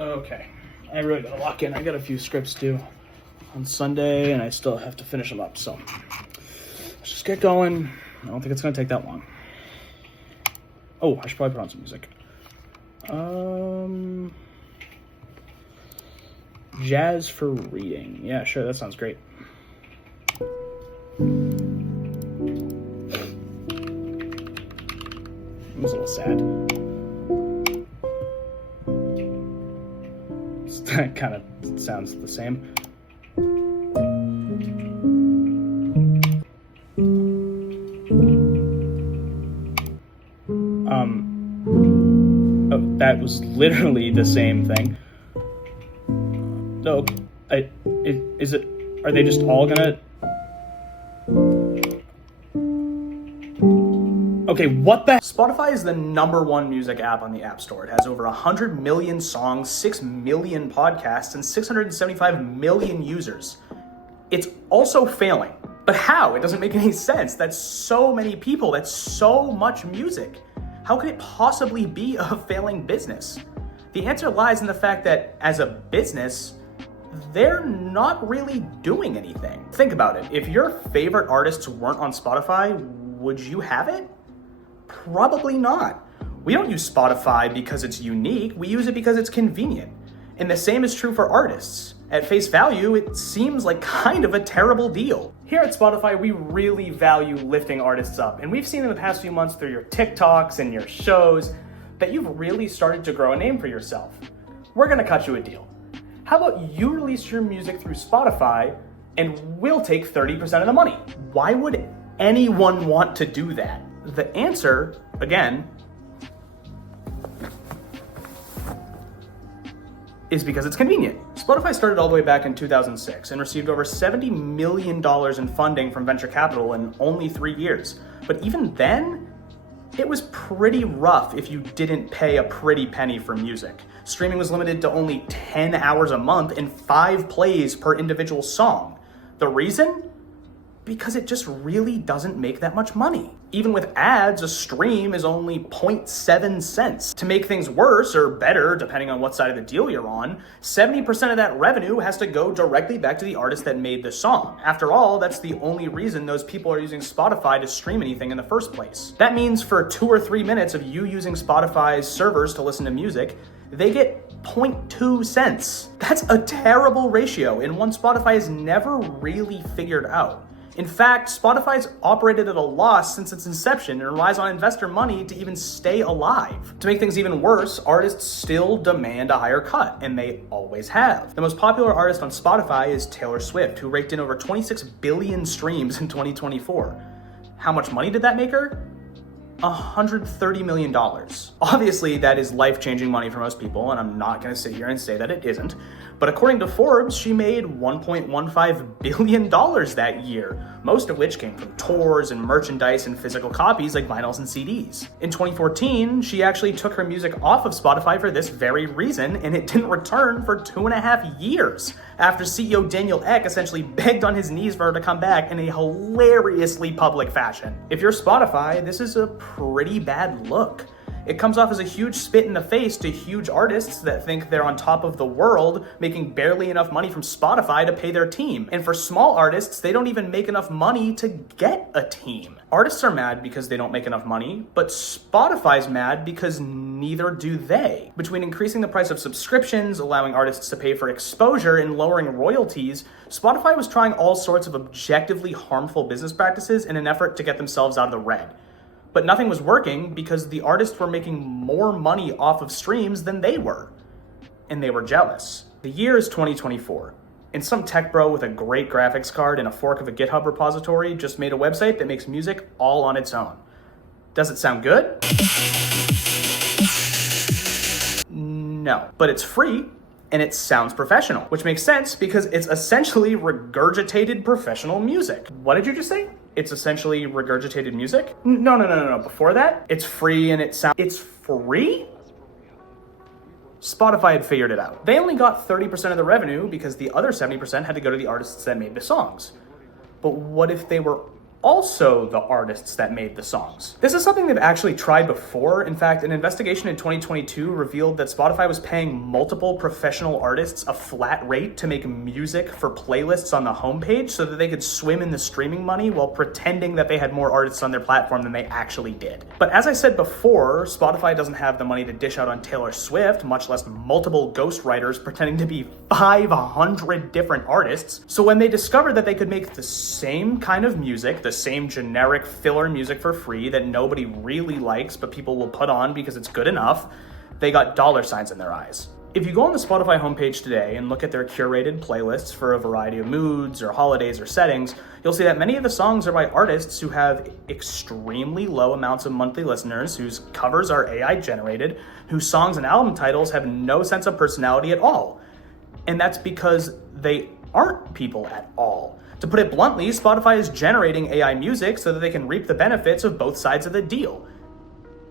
Okay, I really gotta lock in. I got a few scripts due on Sunday, and I still have to finish them up, so let's just get going. I don't think it's gonna take that long. Oh, I should probably put on some music. Jazz for reading. Yeah, sure, that sounds great. It was a little sad. That kind of sounds the same. Oh, that was literally the same thing. No, is it? Are they just all gonna? Okay, what the? Spotify is the #1 music app on the App Store. It has over 100 million songs, 6 million podcasts, and 675 million users. It's also failing. But how? It doesn't make any sense. That's so many people. That's so much music. How could it possibly be a failing business? The answer lies in the fact that as a business, they're not really doing anything. Think about it. If your favorite artists weren't on Spotify, would you have it? Probably not. We don't use Spotify because it's unique. We use it because it's convenient. And the same is true for artists. At face value, it seems like kind of a terrible deal. Here at Spotify, we really value lifting artists up. And we've seen in the past few months through your TikToks and your shows that you've really started to grow a name for yourself. We're gonna cut you a deal. How about you release your music through Spotify and we'll take 30% of the money? Why would anyone want to do that? The answer, again, is because it's convenient. Spotify started all the way back in 2006 and received over $70 million in funding from venture capital in only 3 years. But even then, it was pretty rough if you didn't pay a pretty penny for music. Streaming was limited to only 10 hours a month and 5 plays per individual song. The reason? Because it just really doesn't make that much money. Even with ads, a stream is only 0.7 cents. To make things worse or better, depending on what side of the deal you're on, 70% of that revenue has to go directly back to the artist that made the song. After all, that's the only reason those people are using Spotify to stream anything in the first place. That means for 2 or 3 minutes of you using Spotify's servers to listen to music, they get 0.2 cents. That's a terrible ratio and one Spotify has never really figured out. In fact, Spotify's operated at a loss since its inception and relies on investor money to even stay alive. To make things even worse, artists still demand a higher cut, and they always have. The most popular artist on Spotify is Taylor Swift, who raked in over 26 billion streams in 2024. How much money did that make her? $130 million. Obviously, that is life-changing money for most people, and I'm not gonna sit here and say that it isn't. But according to Forbes, she made $1.15 billion that year, most of which came from tours and merchandise and physical copies like vinyls and CDs. In 2014, she actually took her music off of Spotify for this very reason, and it didn't return for 2.5 years, after CEO Daniel Ek essentially begged on his knees for her to come back in a hilariously public fashion. If you're Spotify, this is a pretty bad look. It comes off as a huge spit in the face to huge artists that think they're on top of the world, making barely enough money from Spotify to pay their team. And for small artists, they don't even make enough money to get a team. Artists are mad because they don't make enough money, but Spotify's mad because neither do they. Between increasing the price of subscriptions, allowing artists to pay for exposure, and lowering royalties, Spotify was trying all sorts of objectively harmful business practices in an effort to get themselves out of the red. But nothing was working because the artists were making more money off of streams than they were. And they were jealous. The year is 2024. And some tech bro with a great graphics card and a fork of a GitHub repository just made a website that makes music all on its own. Does it sound good? No. But it's free and it sounds professional, which makes sense because it's essentially regurgitated professional music. What did you just say? It's essentially regurgitated music? No. Before that, it's free and it's free? Spotify had figured it out. They only got 30% of the revenue because the other 70% had to go to the artists that made the songs. But what if they were also the artists that made the songs. This is something they've actually tried before. In fact, an investigation in 2022 revealed that Spotify was paying multiple professional artists a flat rate to make music for playlists on the homepage so that they could swim in the streaming money while pretending that they had more artists on their platform than they actually did. But as I said before, Spotify doesn't have the money to dish out on Taylor Swift, much less multiple ghostwriters pretending to be 500 different artists. So when they discovered that they could make the same kind of music, the same generic filler music for free that nobody really likes but people will put on because it's good enough, they got dollar signs in their eyes. If you go on the Spotify homepage today and look at their curated playlists for a variety of moods or holidays or settings, you'll see that many of the songs are by artists who have extremely low amounts of monthly listeners, whose covers are AI generated, whose songs and album titles have no sense of personality at all. And that's because they aren't people at all. To put it bluntly, Spotify is generating AI music so that they can reap the benefits of both sides of the deal.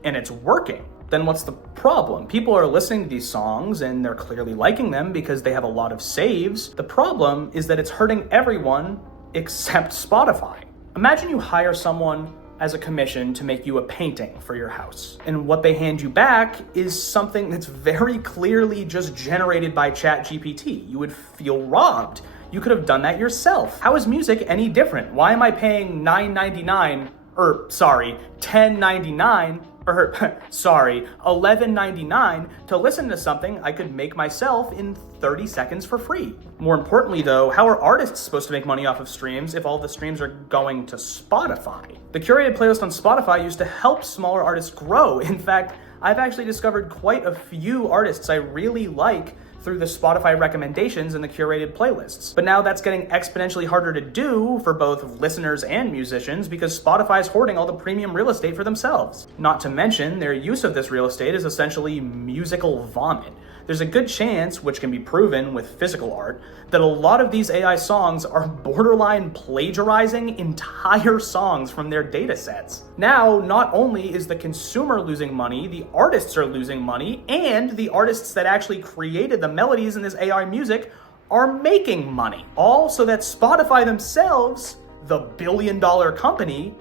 And it's working. Then what's the problem? People are listening to these songs and they're clearly liking them because they have a lot of saves. The problem is that it's hurting everyone except Spotify. Imagine you hire someone as a commission to make you a painting for your house. And what they hand you back is something that's very clearly just generated by ChatGPT. You would feel robbed. You could have done that yourself. How is music any different? Why am I paying $11.99 to listen to something I could make myself in 30 seconds for free? More importantly though, how are artists supposed to make money off of streams if all the streams are going to Spotify? The curated playlist on Spotify used to help smaller artists grow. In fact, I've actually discovered quite a few artists I really like through the Spotify recommendations and the curated playlists. But now that's getting exponentially harder to do for both listeners and musicians because Spotify is hoarding all the premium real estate for themselves. Not to mention, their use of this real estate is essentially musical vomit. There's a good chance, which can be proven with physical art, that a lot of these AI songs are borderline plagiarizing entire songs from their data sets. Now, not only is the consumer losing money, the artists are losing money, and the artists that actually created the melodies in this AI music are making money. All so that Spotify themselves, the billion-dollar company,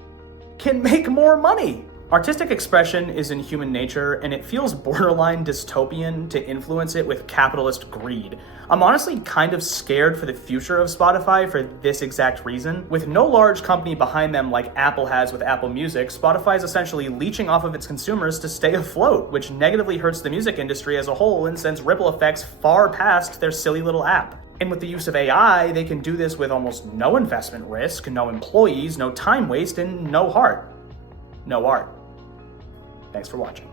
can make more money. Artistic expression is in human nature, and it feels borderline dystopian to influence it with capitalist greed. I'm honestly kind of scared for the future of Spotify for this exact reason. With no large company behind them like Apple has with Apple Music, Spotify is essentially leeching off of its consumers to stay afloat, which negatively hurts the music industry as a whole and sends ripple effects far past their silly little app. And with the use of AI, they can do this with almost no investment risk, no employees, no time waste, and no heart. No art. Thanks for watching.